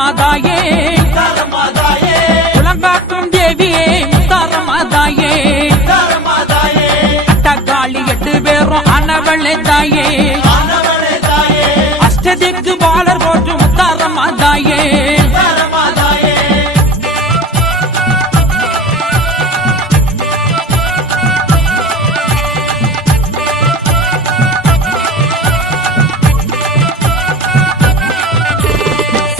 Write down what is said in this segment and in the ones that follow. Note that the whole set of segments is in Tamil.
முத்தாரமாதாயே உலங்காக்கும் தேவியே முத்தாரமாதாயே அட்டகாளி 8 பேரும் ஆனவளே தாயே அஷ்டதிக்கு பாலர் போற்று முத்தாரமாதாயே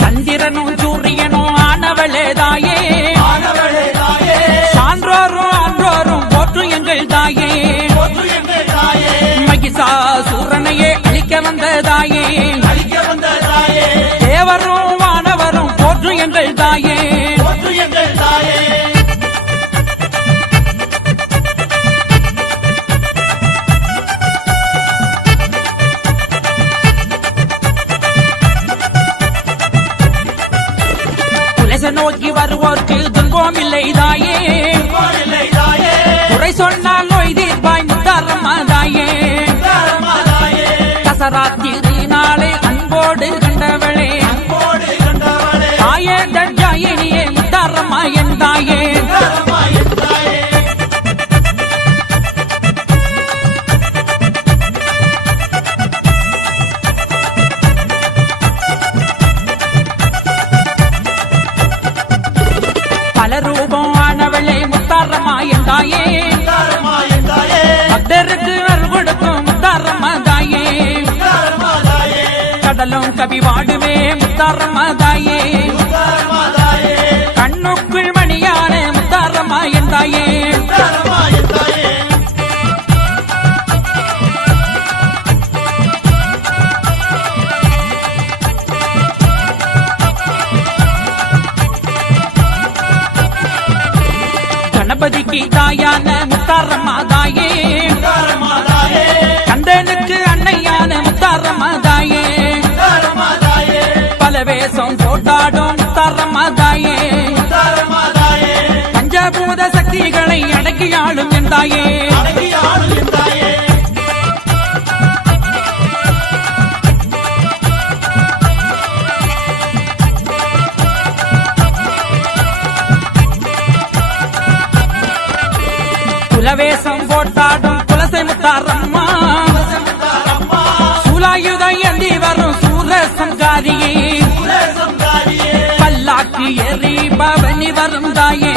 சந்திரனும் சூரியனும் ஆனவளே தாயே சான்றோரும் ஆன்றோரும் போற்று எங்கள் தாயே மகிஷாசூரனையே அழிக்க வந்த தாயே தேவரும் வானவரும் போற்று எங்கள் தாயே குலச நோக்கி வருவோர்க்கு துன்பம் இல்லை தாயே குறை சொன்னால் நோய் தீர்ப்பாய் முத்தாரமாதாயே கசராத்திரி நாளை அன்போடு கண்டவளே தாயே தட்சாயினியே முத்தாரமாயன் தாயே பல ரூபம் ஆனவளே முத்தாரமாயன் தாயே பக்தருக்கு அருள் கொடுக்கும் முத்தாரமாதாயே கடலும் கவி வாடுமே முத்தாரமாதாயே கண்ணுக்குள் மணியான முத்தாரமாயன் தாயே கணபதிக்கு தாயான முத்தாரமாதாயே கந்தனுக்கு அன்னையான முத்தாரமாதாயே பல வேஷம் போட்டாடும் முத்தாரமாதாயே பஞ்சபூத சக்திகளை அடக்கி ஆளும் என் தாயே குலவேசம் போட்டாடும் குலசை முத்தாரம்மா சூலாயுத ஏந்தி வரும் சூரசங்காரியே பல்லாக்கு எறி பவனி வரும் தாயே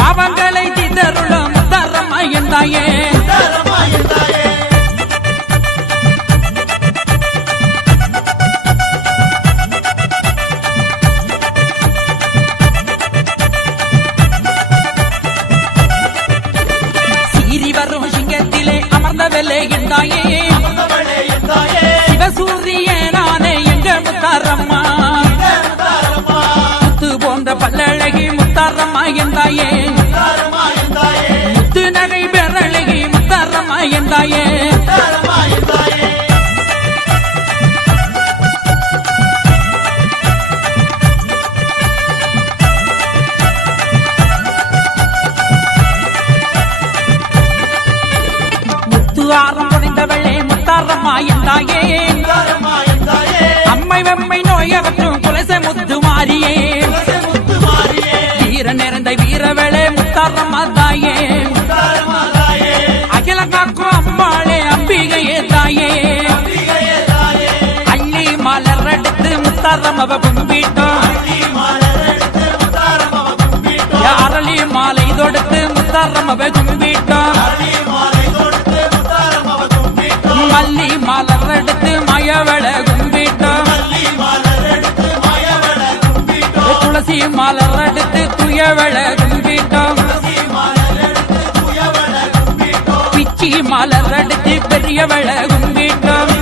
பாவங்களை தீர்த்தருளும் முத்தாரம்மாயன் தாயே சிவசூரியனானே எங்க முத்தாரம்மா முத்து போன்ற பல்லழகி முத்தாரம்மாயன் தாயே முத்து நகை பெறழகி முத்தாரம்மாயன் தாயே முத்துவாரம் புரிந்தவளே முத்தாரம்மாயன் தாயே அம்மை வெம்மை நோயகற்றும் குலசை முத்து மாறியே வீர நிறைந்த வீரவளே முத்தாரம்மாதாயே அகில காக்கும் அம்பாளே அம்பிகையே தாயே அள்ளி மலர் எடுத்து முத்தாரம்மவ கும்பிட்டோம் அரளி மாலை தொடுத்து முத்தாரம்மவ கும்பிட்டோம் மல்லி மலர் எடுத்து மயவள கும்பிட்டோம் துளசி மலர் எடுத்து துயவள கும்பிட்டோம் பிச்சி மலர் எடுத்து பெரியவள கும்பிட்டோம்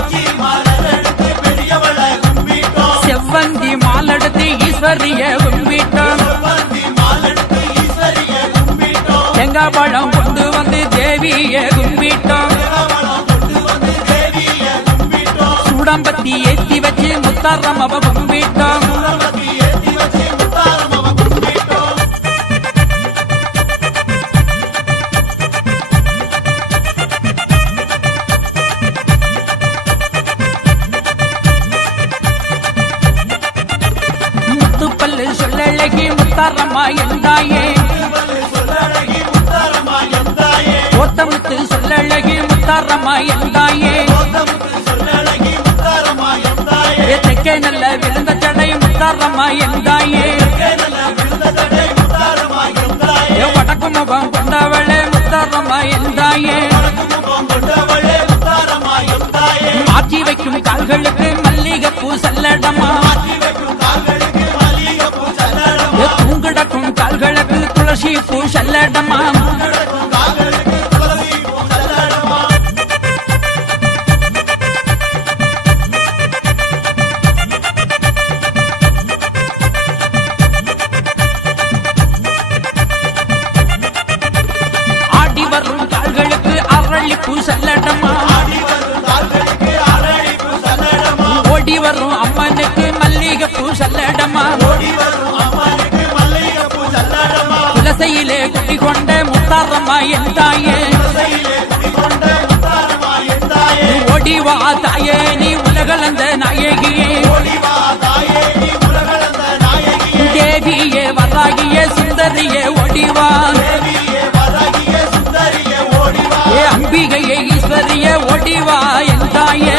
செவ்வந்தி மாலெடுத்து ஈஸ்வரிய கும்பிட்டோம் தேங்காய் பழம் கொண்டு வந்து தேவிய கும்பிட்டோம் சூடம்பத்தி ஏத்தி வச்சு முத்தாரம்மவ கும்பிட்டோம் சொல்லழகி முத்தாரம்மா எந்தாயே ஓத்தமுத்து சொல்லழகி முத்தாரம்மா எந்தாயே தெக்கே நல்ல விழுந்த சடை முத்தாரம்மா எந்தாயே வடக்கு முகம் கொண்டவளே முத்தாரம்மா எந்தாயே மாற்றி வைக்கும் கால்களுக்கு மல்லிகைப்பூ சல்லடமா தூங்கிடக்கும் கால்களுக்கு துளசி பூ சல்லடமா ஆடி வரும் கால்களுக்கு அரளி பூ சல்லடமா ஓடி வரும் அம்மனுக்கு மல்லிகைப்பூ சல்லடமா குலசையிலே குடி கொண்ட முத்தாரம்மா எந்தாயே ஓடிவா தாயே நீ உலகளந்த நாயகியே தேவியே வராகியே சுந்தரியே ஓடிவா ஏ அம்பிகையே ஈஸ்வரியே ஓடிவா எந்தாயே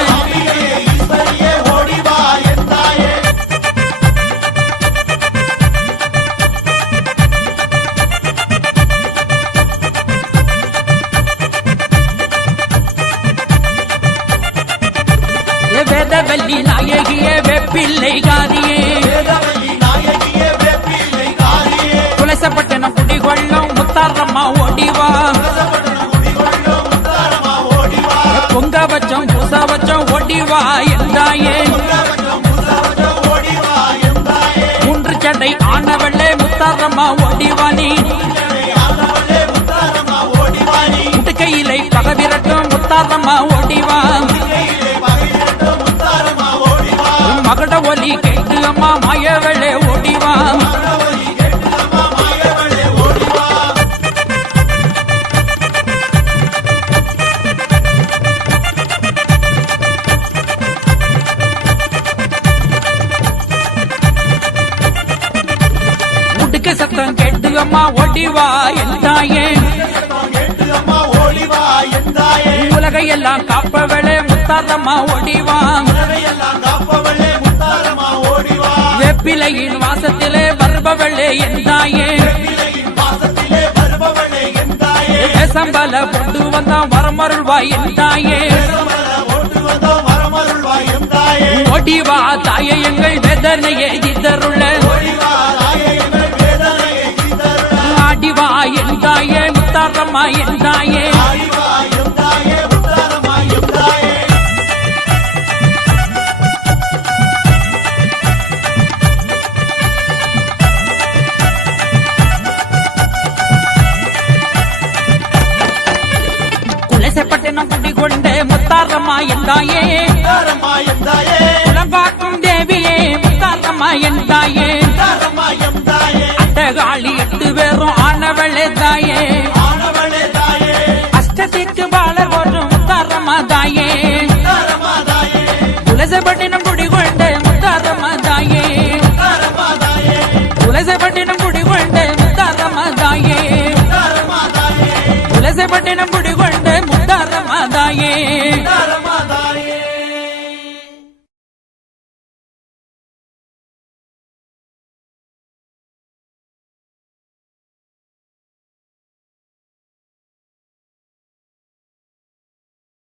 வேதவல்லி நாயகியே வெப்பிள்ளை காரியே துளசப்பட்டணம் குடிகொள்ளும் முத்தாரம்மா ஓடிவா பொங்க வச்சோம் பூச வச்சோம் ஓடிவா எந்தாயே மூன்று சடை ஆனவளே முத்தாரம்மா ஓடிவா நீ முட்டுக்கையிலை பகவிரட்டும் முத்தாரம்மா ஓடிவா மகட ஒலி கேட்டு அம்மா மாயவளே ஓடிவா முடுக்க சத்தம் கேட்டு அம்மா ஓடிவா எந்தாயே உலகையெல்லாம் காப்பவளே முத்தாரம்மா ஓடிவா வெப்பிலையின் வாசத்திலே வருபவளே எந்தாயே சம்பல கொண்டு வந்தான் வரமருள்வாய் எந்தாயே ஓடிவா தாயே எங்கள் வேதனையை தருள ஆடிவா எந்தாயே முத்தாரம்மா எந்தாயே குலசப்பட்டணம் குடிகொண்ட முத்தாரம்மா எந்தாயே குலம்பாக்கும் தேவியே முத்தாரம்மா எந்தாயே அட்டகாளி 8 பேரும் ஆனவளே தாயே அஷ்டத்திற்கு பாலர் ஒரு முத்தாரம்மா தாயே குலசப்பட்டணம் குடிகொண்ட முத்தாரம்மா தாயே குலசப்பட்டணம் குடிகொண்ட முத்தாரம்மா தாயே குலசப்பட்டணம் குடிகொண்ட முத்தாரம்மா தாயே